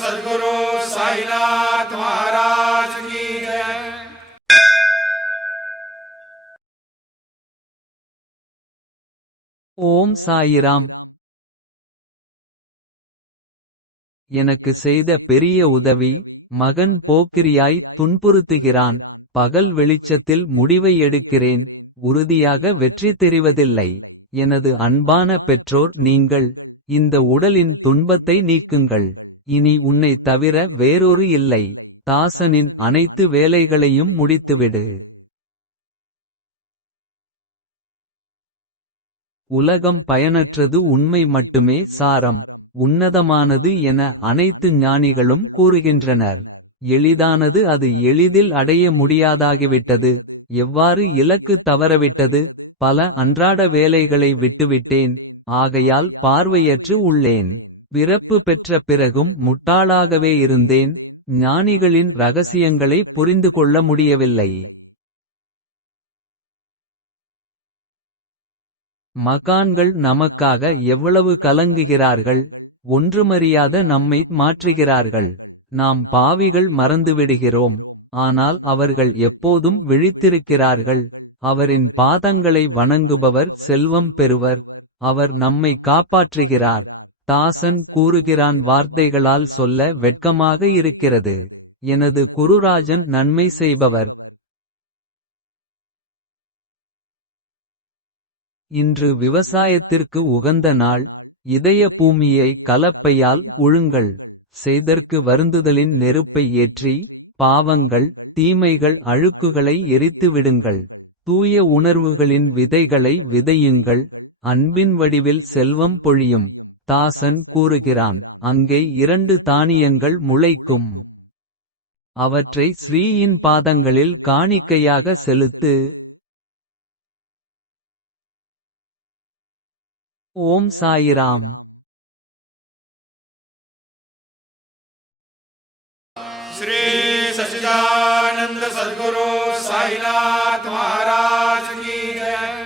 सद्गुरु साईनाथ महाराज की जय। ஓம் சாயிராம். எனக்கு செய்த பெரிய உதவி. மகன் போக்கிரியாய் துன்புறுத்துகிறான். பகல் வெளிச்சத்தில் முடிவை எடுக்கிறேன். உறுதியாக வெற்றி தெரிவதில்லை. எனது அன்பான பெற்றோர் நீங்கள். இந்த உடலின் துன்பத்தை நீக்குங்கள். இனி உன்னை தவிர வேறொரு இல்லை. தாசனின் அனைத்து வேலைகளையும் முடித்துவிடு. உலகம் பயனற்றது, உண்மை மட்டுமே சாரம். உன்னதமானது என அனைத்து ஞானிகளும் கூறுகின்றனர். எளிதானது அது எளிதில் அடைய முடியாதாகிவிட்டது. எவ்வாறு இலக்கு தவறவிட்டது. பல அன்றாட வேலைகளை விட்டுவிட்டேன். ஆகையால் பார்வையற்று உள்ளேன். பிறப்பு பெற்ற பிறகும் முட்டாளாகவே இருந்தேன். ஞானிகளின் ரகசியங்களை புரிந்து கொள்ள முடியவில்லை. மகான்கள் நமக்காக எவ்வளவு கலங்குகிறார்கள். ஒன்றுமறியாத நம்மை மாற்றுகிறார்கள். நாம் பாவிகள் மறந்துவிடுகிறோம். ஆனால் அவர்கள் எப்போதும் விழித்திருக்கிறார்கள். அவரின் பாதங்களை வணங்குபவர் செல்வம் பெறுவர். அவர் நம்மை காப்பாற்றுகிறார். தாசன் கூறுகிறான், வார்த்தைகளால் சொல்ல வெட்கமாக இருக்கிறது. எனது குருராஜன் நன்மை செய்பவர். இன்று விவசாயத்திற்கு உகந்த நாள். இதய பூமியை கலப்பையால் உழுங்கள். செய்தற்கு வருந்துதலின் நெருப்பை ஏற்றி. பாவங்கள் தீமைகள் அழுக்குகளை எரித்து விடுங்கள். தூய உணர்வுகளின் விதைகளை விதையுங்கள். அன்பின் வடிவில் செல்வம் பொழியும். தாசன் கூறுகிறான், அங்கே 2 தானியங்கள் முளைக்கும். அவற்றை ஸ்ரீயின் பாதங்களில் காணிக்கையாக செலுத்து. ஓம் சாயிராம். श्री सच्चिदानंद सद्गुरु साईनाथ महाराज की जय।